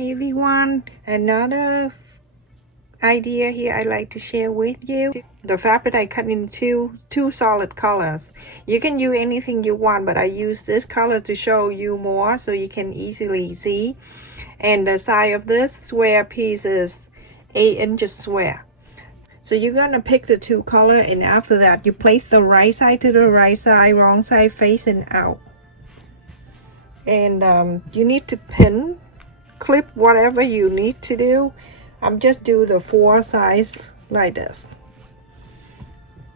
Hi everyone, another idea here I'd like to share with you. The fabric I cut into two solid colors. You can use anything you want, but I use this color to show you more so you can easily see. And the size of this square piece is 8 inches square. So you're gonna pick the two color, and after that you place the right side to the right side, wrong side facing out. And you need to pin, clip whatever you need to do. I'm just do the 4 sides like this.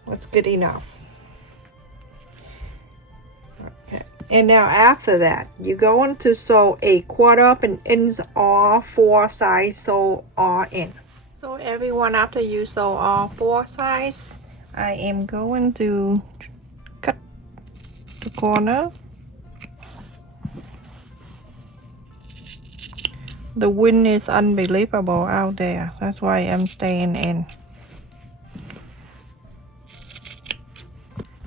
That's good enough. Okay, and now after that you're going to sew a 1/4 up an inch all 4 sides, sew all in. So everyone, after you sew all 4 sides, I am going to cut the corners. The wind is unbelievable out there, that's why I'm staying in.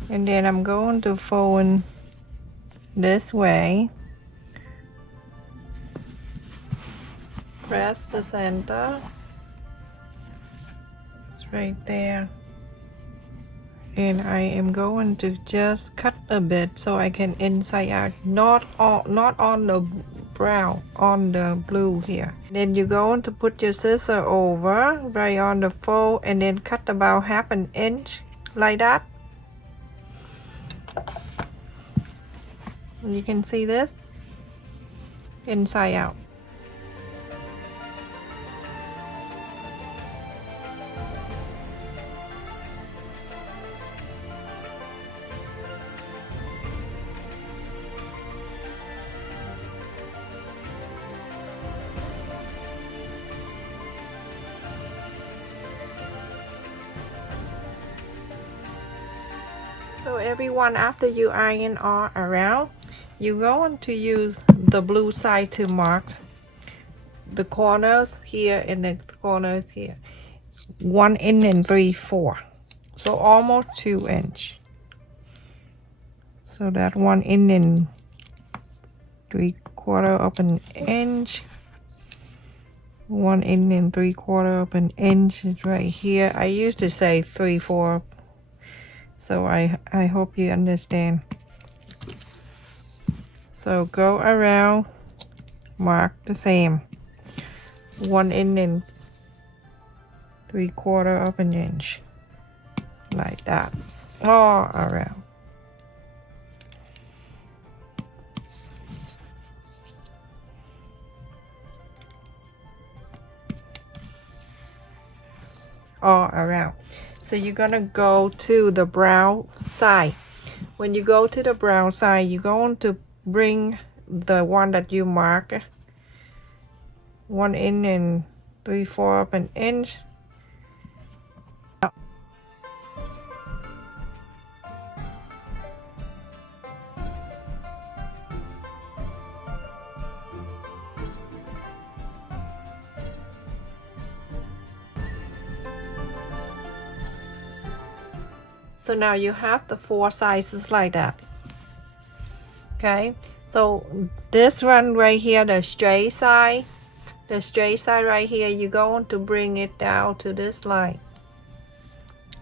And then I'm going to fold this way. Press the center. It's right there. And I am going to just cut a bit so I can inside out, not on the brown, on the blue here. Then you're going to put your scissor over right on the fold and then cut about 1/2 inch like that. You can see this inside out. So everyone, after you iron all around, you're going to use the blue side to mark the corners here and the corners here. 1 inch 3/4, so almost 2 inch. So that 1 inch 3/4 of an inch, 1 inch 3/4 of an inch is right here. I used to say 3/4, so I hope you understand. So go around, mark the same, 1 inch 3/4 of an inch, like that, all around. All around. So you're gonna go to the brown side. When you go to the brown side, you're going to bring the one that you mark, 1 inch 3/4 of an inch. So now you have the 4 sizes like that. Okay, so this one right here, the straight side right here, you're going to bring it down to this line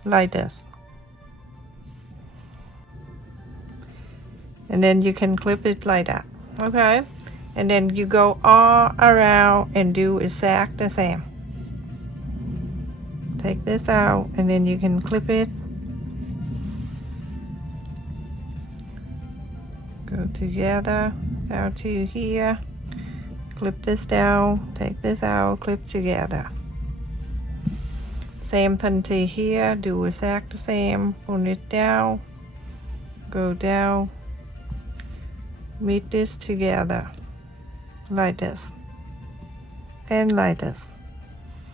like this, and then you can clip it like that. Okay, and then you go all around and do exact the same. Take this out and then you can clip it. Go together down to here, clip this down, take this out, clip together. Same thing to here, do exact the same, pull it down, go down, meet this together like this and like this.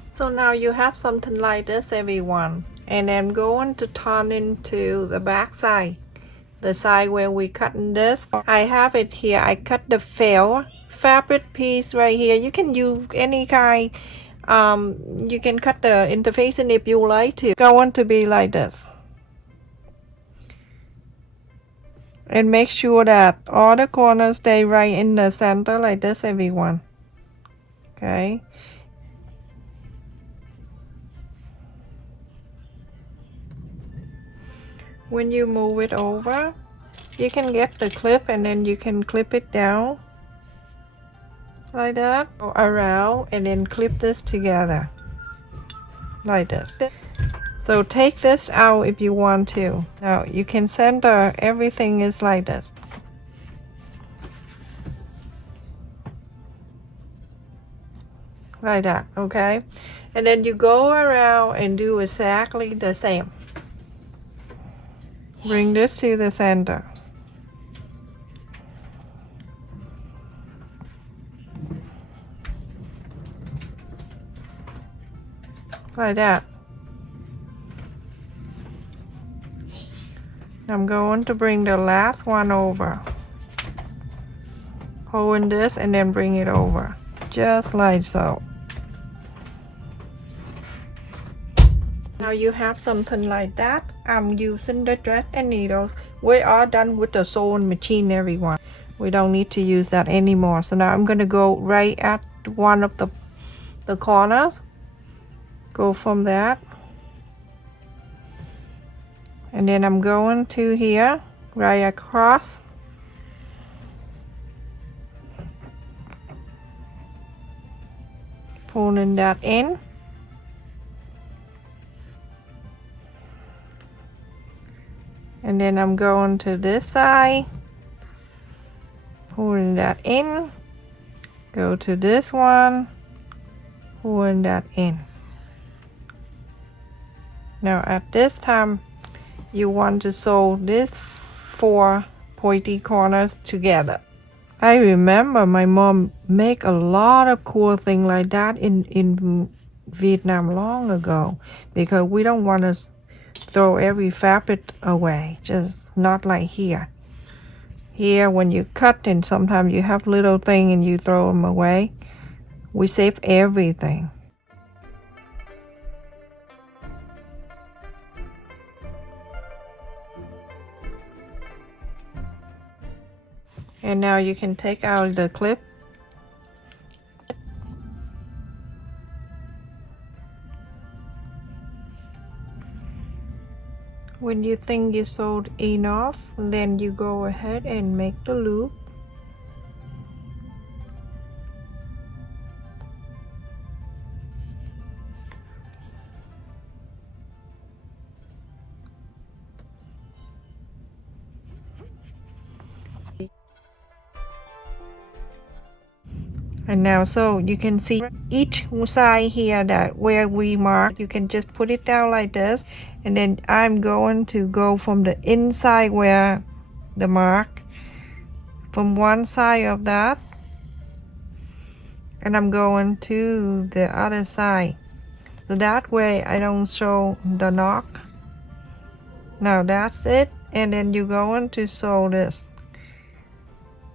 So now you have something like this, everyone, and I'm going to turn into the back side, the side where we cutting this. I have it here. I cut the felt fabric piece right here. You can use any kind. You can cut the interfacing if you like to. Going to be like this, and make sure that all the corners stay right in the center like this, everyone. Okay. When you move it over, you can get the clip and then you can clip it down like that, go around and then clip this together like this. So take this out if you want to. Now you can center everything is like this. Like that, okay? And then you go around and do exactly the same. Bring this to the center. Like that. I'm going to bring the last one over. Hold this and then bring it over. Just like so. Now you have something like that. I'm using the thread and needle. We are done with the sewing machine, everyone. We don't need to use that anymore. So now I'm going to go right at one of the corners. Go from that. And then I'm going to here, right across. Pulling that in. And then I'm going to this side, pulling that in, go to this one, pulling that in. Now at this time, you want to sew these 4 pointy corners together. I remember my mom make a lot of cool things like that in Vietnam long ago, because we don't want to throw every fabric away, just not like here. Here when you cut and sometimes you have little thing and you throw them away, we save everything. And now you can take out the clip. When you think you sewed enough, then you go ahead and make the loop. And now so you can see each side here that where we mark, you can just put it down like this. And then I'm going to go from the inside where the mark, from one side of that, and I'm going to the other side. So that way I don't show the knock. Now that's it. And then you're going to sew this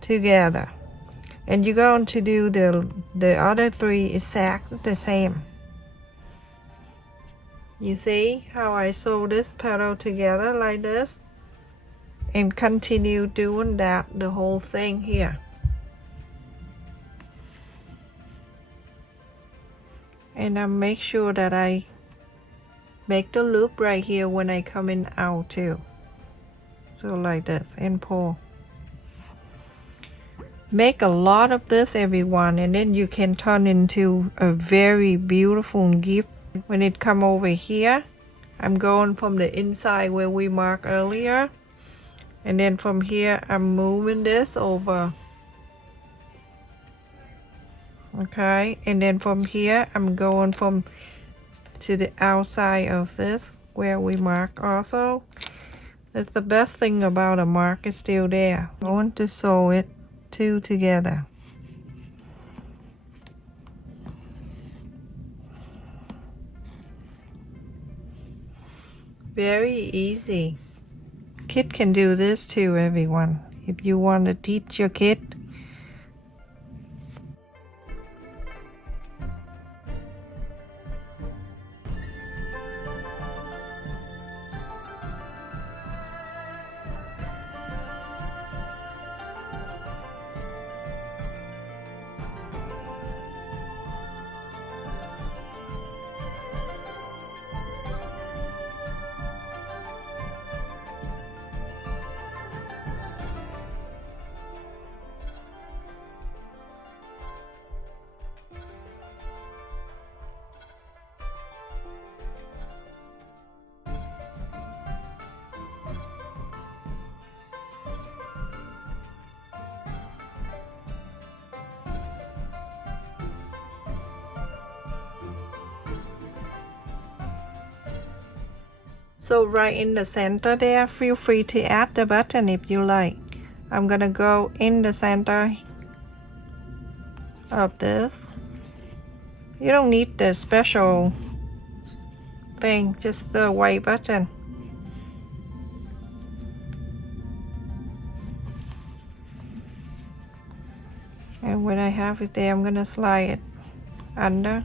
together. And you're going to do the other 3 exactly the same. You see how I sew this petal together like this? And continue doing that the whole thing here. And I make sure that I make the loop right here when I come in out too. So like this, and pull. Make a lot of this, everyone, and then you can turn into a very beautiful gift. When it come over here, I'm going from the inside where we marked earlier, and then from here I'm moving this over. Okay, and then from here I'm going from to the outside of this where we mark also. That's the best thing about a mark, is still there. I want to sew it 2 together. Very easy. Kid can do this too, everyone. If you want to teach your kid. So right in the center there, feel free to add the button if you like. I'm gonna go in the center of this. You don't need the special thing, just the white button. And when I have it there, I'm gonna slide it under.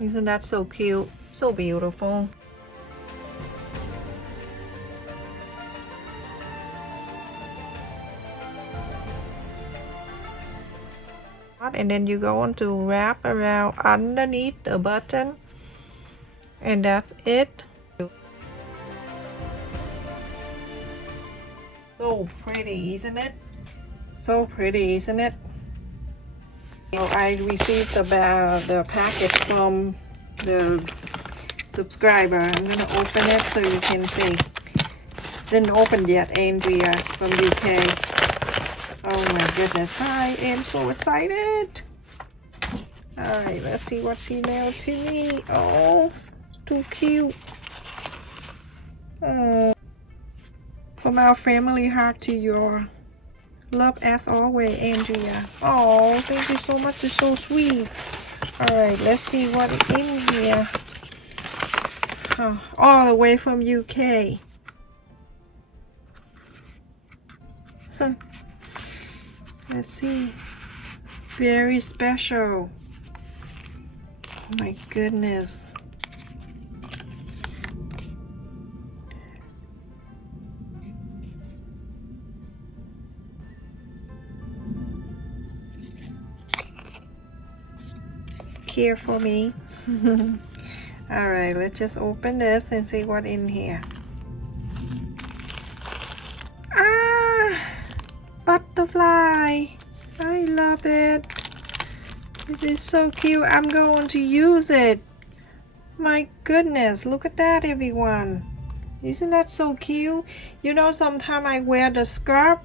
Isn't that so cute? So beautiful. And then you go on to wrap around underneath the button, and that's it. So pretty, isn't it? So pretty, isn't it? So I received the package from the subscriber. I'm gonna open it so you can see. Didn't open yet, Andrea from UK. Oh my goodness, I am so excited. Alright, let's see what's emailed to me. Oh, too cute. Oh, from our family heart to your love as always, Andrea. Oh, thank you so much. It's so sweet. Alright, let's see what's in here. Oh, all the way from UK. Huh. Let's see. Very special. Oh my goodness. Care for me. Alright, let's just open this and see what in here. Ah, butterfly. I love it. It is so cute. I'm going to use it. My goodness, look at that, everyone. Isn't that so cute? You know, sometimes I wear the scarf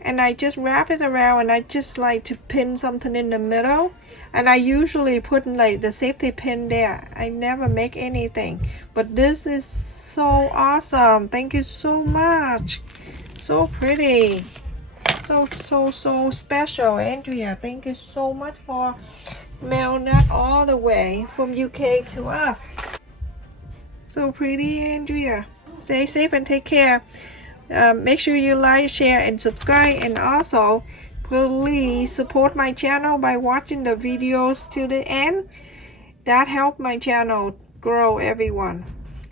and I just wrap it around, and I just like to pin something in the middle, and I usually put like the safety pin there. I never make anything, but this is so awesome. Thank you so much. So pretty. So special, Andrea. Thank you so much for mailing that all the way from UK to us. So pretty, Andrea. Stay safe and take care. Make sure you like, share, and subscribe, and also please support my channel by watching the videos till the end. That helps my channel grow, everyone.